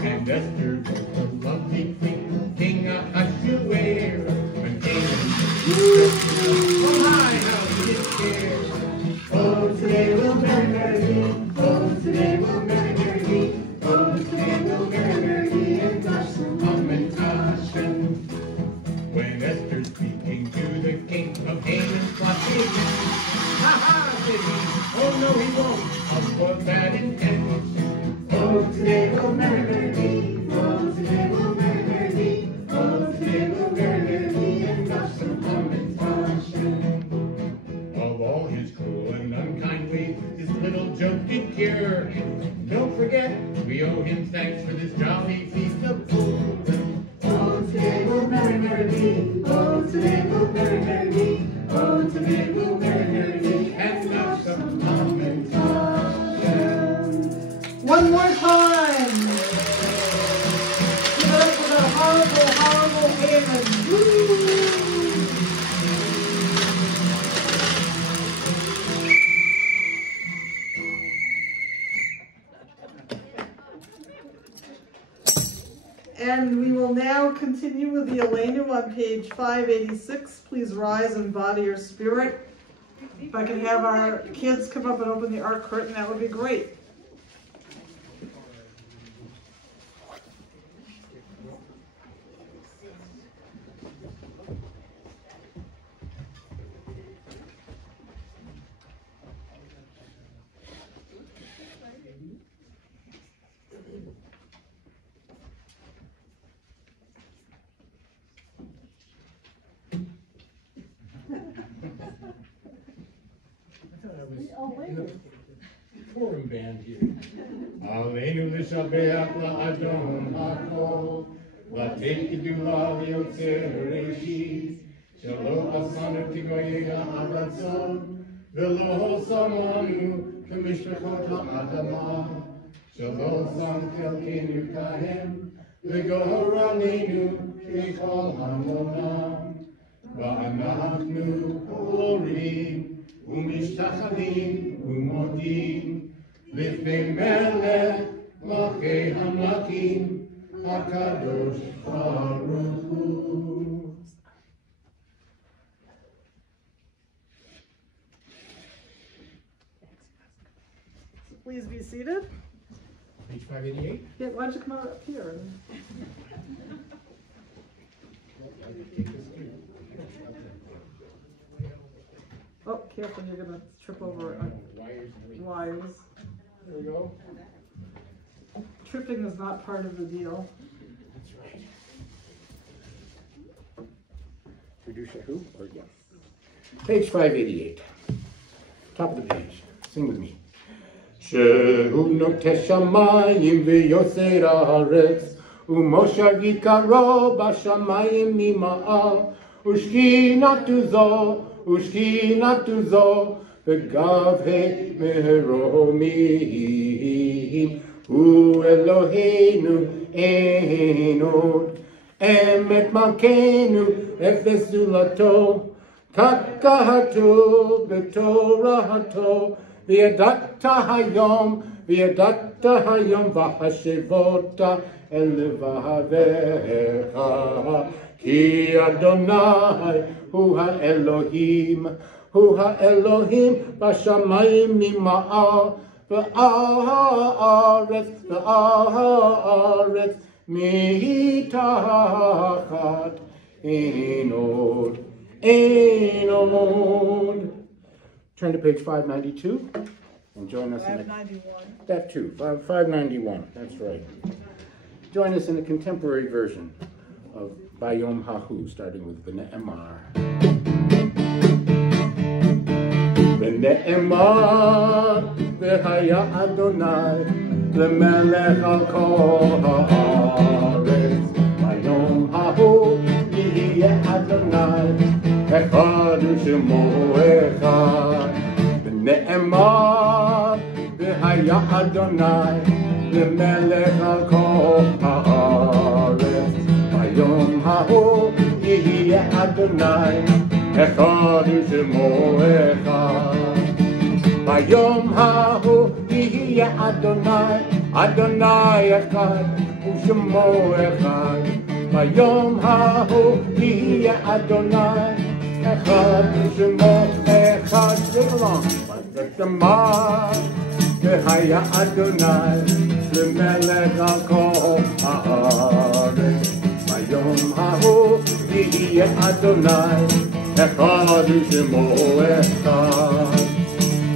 And Esther was the lovely queen, King Ahasuerus. When Haman oh my, how he did care. Oh, today we'll marry, marry me. Oh, today we'll marry, marry me. Oh, today we'll marry, marry me. And not some lamentation. When Esther's speaking to the king of Haman's plot, ha ha, said he. Oh no, he won't. For bad intent. Oh, today we'll marry, marry me. Oh, today we'll marry, marry me. Oh, today we'll marry, marry me. And not some lamentation. Of all his cruel and unkind ways, this little joke did cure him. Don't forget, we owe him thanks for this jolly feast of Purim. Oh, today we'll marry, marry me. Oh, today we'll marry, marry me. Oh, today we'll marry, marry me. And not some lamentation. One more time. Give it up for the horrible, horrible Haman. Woo! And we will now continue with the Aleinu on page 586. Please rise in body or spirit. If I can have our kids come up and open the art curtain, that would be great. Purim band here. Aleinu l'shabeach la'adon ha'kol, la'tei kedula li'yotzer reshit, shelo asanu tigoyeya ha'ratzon, v'lo samanu k'mishpachot ha'adama, shelo sam chelkenu kahem, v'gohor aleinu k'chol hamonam, va'anachnu chorim, u'mishtachavim, u'modim, לפני מלך מלכי המלכים הקדוש ברוך הוא. Please be seated. Page 588. Yeah, why don't you come out up here? Oh, careful, you're going to trip over wires. There we go. Tripping is not part of the deal. That's right. Introduce who or yes? Page 588. Top of the page. Sing with me. שהוא נוטה שמיים ויוסר הארץ ומושב יקרו בשמיים ממעל ושכינתו זו בגבי מרומים הוא אלוהינו אין עוד אמת מלכנו אפס זולתו כתוב בתורתו וידעת היום והשבות אל לבביך כי אדוני הוא האלוהים בשמיים ממעל והארץ מתחת אין עוד. Turn to page 592 and join us 591. That too, 591, that's right. Join us in a contemporary version of Bayom Hahu, starting with V'ne'emar. V'ne'emar v'haya Adonai l'melech al kol ha'aretz Bayom Hahu yihye Adonai אחד ושמו אחד ונאמר והיה אדוני למלך על כל הארץ ביום ההוא יהיה אדוני אחד ושמו אחד ביום ההוא יהיה אדוני אחד ושמו אחד ביום ההוא יהיה אדוני אחד ושמו אחד. Sing along. ותאמר והיה אדוני למלך על כל הארץ ביום ההוא יהיה אדוני אחד ושמו אחד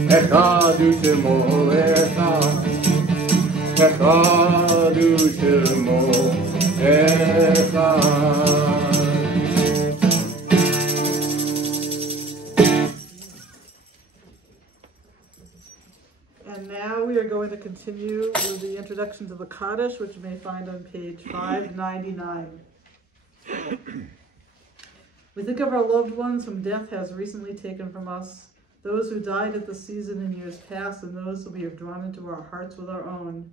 אחד ושמו אחד אחד ושמו אחד. And now we are going to continue with the introduction to the Kaddish, which you may find on page 599. We think of our loved ones whom death has recently taken from us, those who died at the season in years past, and those that we have drawn into our hearts with our own.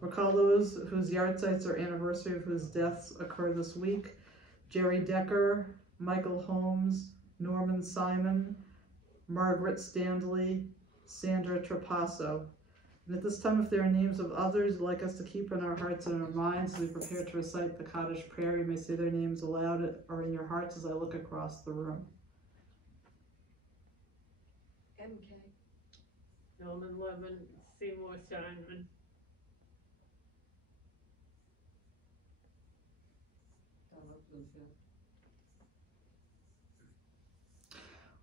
Recall those whose yahrzeits or anniversary of whose deaths occur this week: Jerry Decker, Michael Holmes, Norman Simon, Margaret Standley, Sandra Trapasso. And at this time, if there are names of others you'd like us to keep in our hearts and in our minds as we prepare to recite the Kaddish prayer, you may say their names aloud or in your hearts as I look across the room. MK. Norman Levin, Seymour Steinman.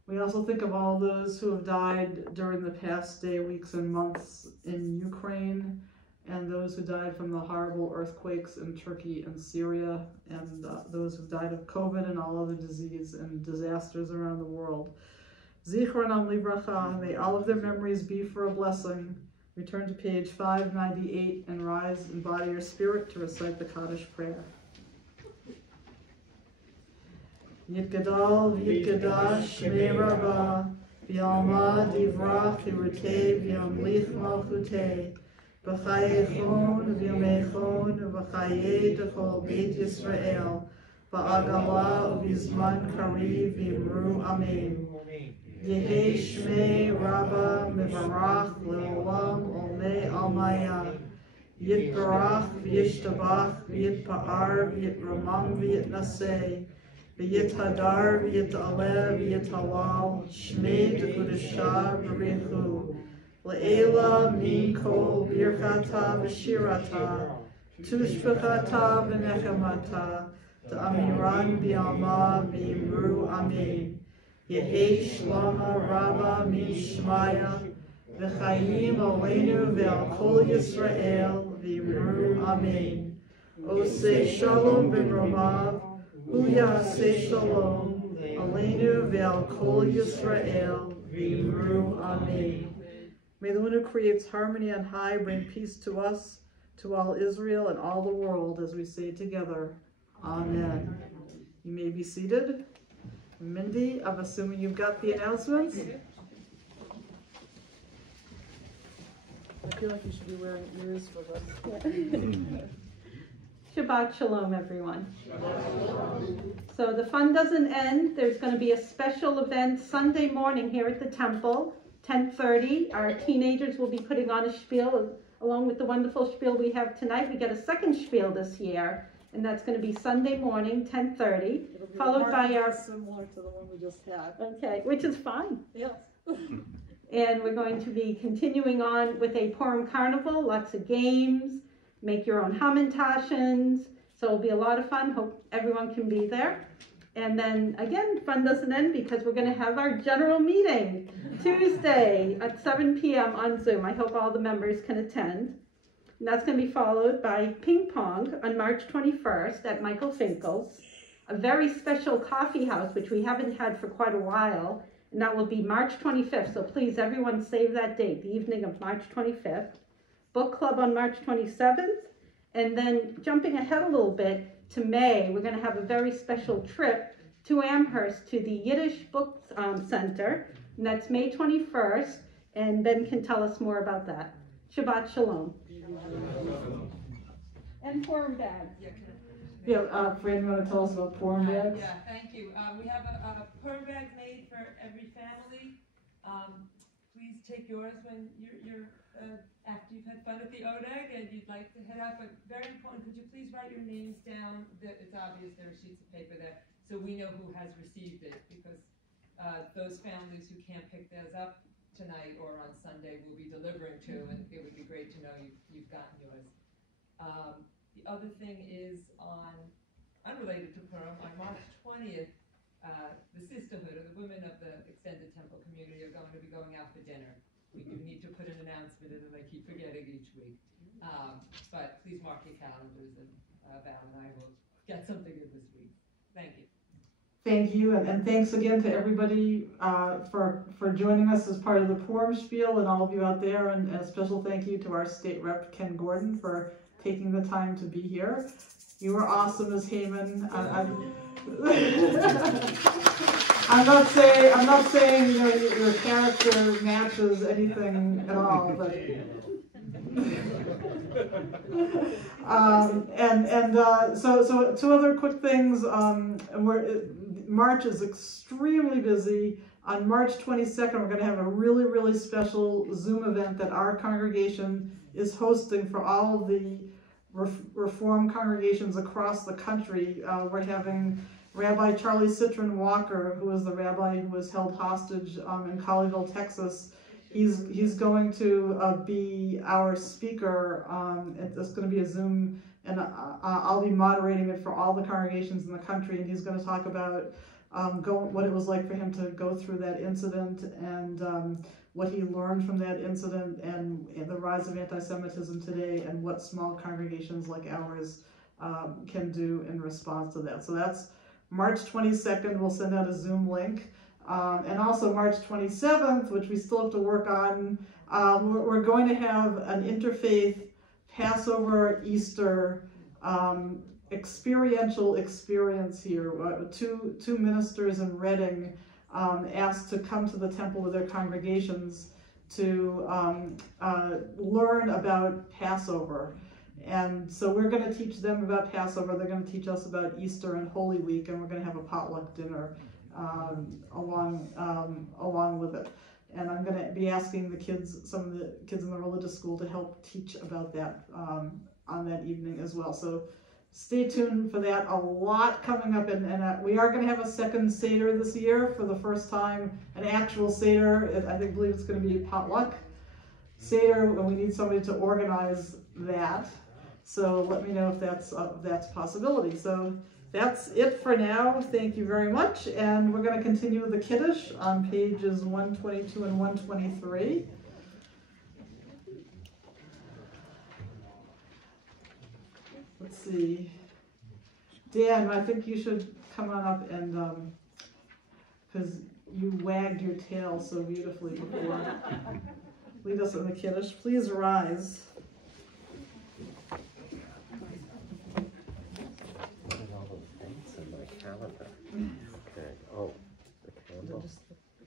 We also think of all those who have died during the past day, weeks, and months in Ukraine, and those who died from the horrible earthquakes in Turkey and Syria, and those who died of COVID and all other disease and disasters around the world. Zichronam livracha, may all of their memories be for a blessing. Return to page 598 and rise in body or spirit to recite the Kaddish prayer. Yitgadal v'yitgadash shmei rabbah, v'yalma divrach v'yurtei v'yamlich malchutei, v'chayechon v'yamechon v'chayei d'chol beit Yisrael, v'agala v'yizman kariv v'yimru amen. Yehei shmei rabbah mevarach le'olam olmei almaya, yitbarach v'yishtabach v'yitpa'ar v'yitramam v'yitnaseh, V'yithadar, v'yit'aleh, v'yit'halal, shmei d'kudashah b'richu, le'ela min kol birchata v'shirata, tushbechata v'nechemata, ta'amiran bi'alma v'yimru amen. Yehei shlama rabba min shmaya, v'chayim aleinu ve'al kol Yisrael, v'yimru amen. Osei shalom b'romav, Uyaseh Shalom, Aleinu ve'al kol Yisrael, v'imru amen. May the one who creates harmony on high bring peace to us, to all Israel and all the world, as we say together, Amen. You may be seated. Mindy, I'm assuming you've got the announcements? I feel like you should be wearing ears for this. Shabbat Shalom, everyone. So the fun doesn't end. There's going to be a special event Sunday morning here at the temple, 10:30. Our teenagers will be putting on a shpiel along with the wonderful shpiel we have tonight. We get a second shpiel this year, and that's going to be Sunday morning, 10:30, followed by our... similar to the one we just had. Okay, which is fine. Yes. And we're going to be continuing on with a Purim carnival, lots of games, make your own hamintashins. So it'll be a lot of fun. Hope everyone can be there. And then again, fun doesn't end because we're going to have our general meeting Tuesday at 7 p.m. on Zoom. I hope all the members can attend. And that's going to be followed by ping pong on March 21st at Michael Finkel's, a very special coffee house, which we haven't had for quite a while. And that will be March 25th. So please, everyone save that date, the evening of March 25th. Book club on March 27th. And then jumping ahead a little bit to May, we're going to have a very special trip to Amherst to the Yiddish Book Center. And that's May 21st. And Ben can tell us more about that. Shabbat Shalom. And Purim bags. Yeah, Fran, you want to tell us about Purim bags? Yeah, thank you. We have a Purim bag made for every family. Please take yours when you're after you've had fun at the ODAG and you'd like to head out. But very important, could you please write your names down? It's obvious there are sheets of paper there, so we know who has received it, because those families who can't pick theirs up tonight or on Sunday will be delivering to, and it would be great to know you've gotten yours. The other thing is unrelated to Purim, on March 20th, the sisterhood, or the women of the extended temple community, are going to be going out for dinner. We do need to put an announcement in, and I keep forgetting each week. But please mark your calendars, and Val and I will get something in this week. Thank you. Thank you, and thanks again to everybody for joining us as part of the Purim shpiel, and all of you out there, and a special thank you to our state rep, Ken Gordon, for taking the time to be here. You were awesome as Haman. I'm not saying you know, your character matches anything at all, but so two other quick things. March is extremely busy. On March 22nd, we're going to have a really, really special Zoom event that our congregation is hosting for all of the Reform congregations across the country. We're having Rabbi Charlie Citron Walker, who is the rabbi who was held hostage in Colleyville, Texas. He's going to be our speaker. It's going to be a Zoom, and I'll be moderating it for all the congregations in the country, and he's going to talk about what it was like for him to go through that incident, and what he learned from that incident, and the rise of anti-Semitism today, and what small congregations like ours can do in response to that. So that's March 22nd. We'll send out a Zoom link. And also March 27th, which we still have to work on, we're going to have an interfaith Passover, Easter experiential experience here. Two ministers in Reading asked to come to the temple with their congregations to learn about Passover. And so we're going to teach them about Passover. They're going to teach us about Easter and Holy Week, and we're going to have a potluck dinner along with it. And I'm going to be asking the kids, some of the kids in the religious school, to help teach about that on that evening as well. So stay tuned for that. A lot coming up, and we are going to have a second Seder this year for the first time, an actual Seder. I believe it's going to be a potluck Seder, and we need somebody to organize that. So let me know if that's a possibility. So that's it for now. Thank you very much. And we're going to continue with the Kiddush on pages 122 and 123. Let's see. Dan, I think you should come on up and, because you wagged your tail so beautifully before. Lead us in the Kiddush. Please rise. Calendar. Okay. Oh, the candle. The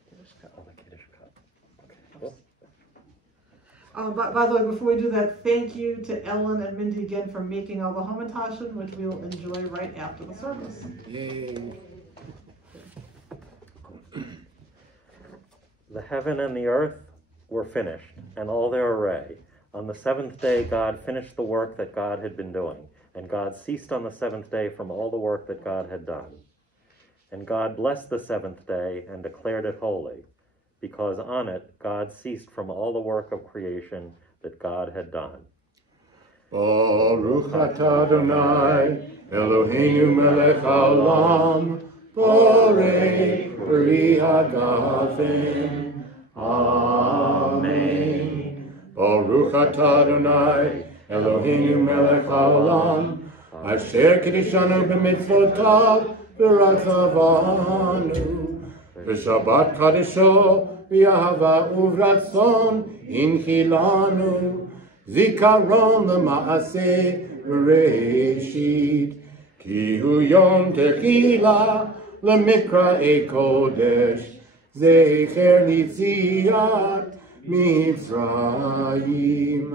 Kiddush cup. Oh, the Kiddush cup. Okay. Cool. By the way, before we do that, thank you to Ellen and Mindy again for making all the hamantashen, which we'll enjoy right after the service. Yay. The heaven and the earth were finished, and all their array. On the seventh day, God finished the work that God had been doing. And God ceased on the seventh day from all the work that God had done. And God blessed the seventh day and declared it holy, because on it God ceased from all the work of creation that God had done. Baruch atah Adonai, Eloheinu melech haolam, borei pri hagafim. Amen. Baruch atah Adonai, Eloheinu melech haolam, asher kiddushanu b'mitzvotav v'ratzavanu, v'shabbat kadisho v'yahava uvratzon inchilanu, zikaron l'maaseh v'reishit, ki hu yom techila l'mikra'ei kodesh, zecher litziat Mitzrayim.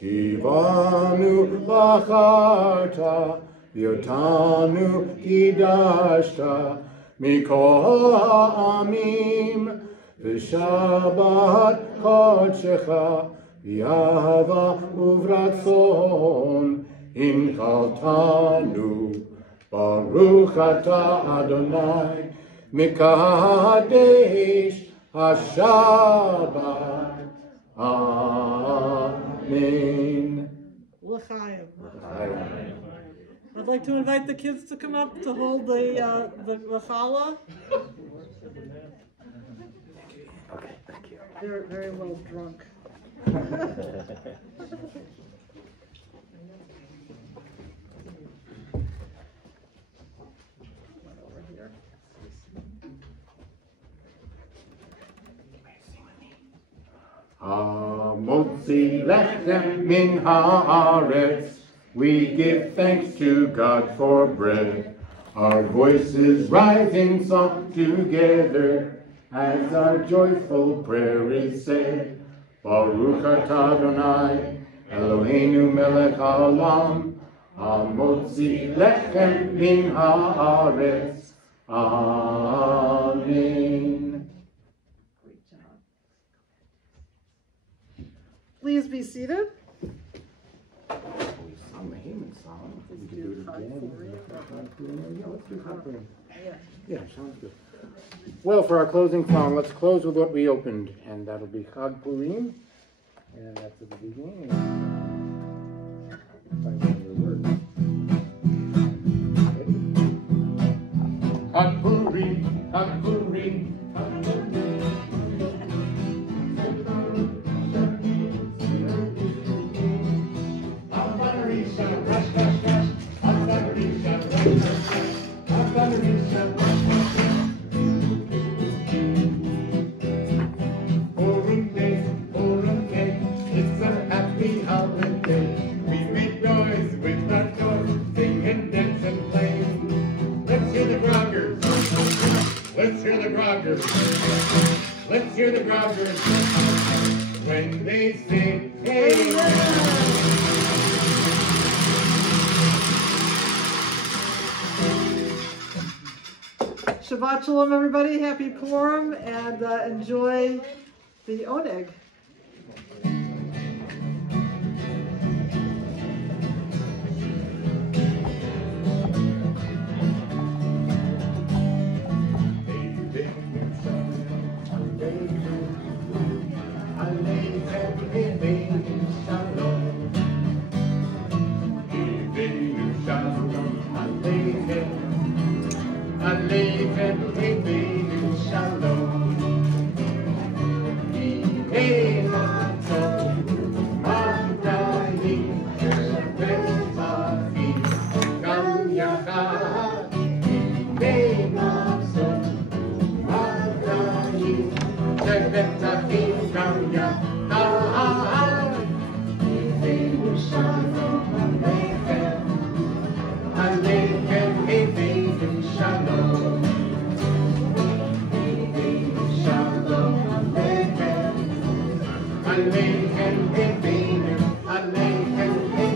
Kivanu lacharta, yotanu kidashta, mikol ha'amim, v'shabbat kodshecha, v'yahava uvratzon, inchaltanu, baruch atah Adonai, mikadesh hashabbat. Amen. L'chaim. I'd like to invite the kids to come up to hold the challah. Okay, thank you. They're very well drunk. Motzi lechem min haaretz, we give thanks to God for bread. Our voices rising song together, as our joyful prayer is said. Baruch atah Adonai, Eloheinu melech haolam, hamotzi lechem min haaretz. Amen. Please be seated. We sung the Haman song. We can do it again. Yeah, let's do Chag Purim. Yeah, sounds good. Well, for our closing song, let's close with what we opened, and that'll be Chag Purim, and that's at the beginning. Chag Purim, Chag Purim, Chag Purim. Purim day, it's a happy holiday. We make noise with our toys, sing and dance and play. Let's hear the groggers. Let's hear the groggers. Let's hear the groggers when they say, hey. Shabbat Shalom, everybody. Happy Purim, and enjoy the oneg. Amen.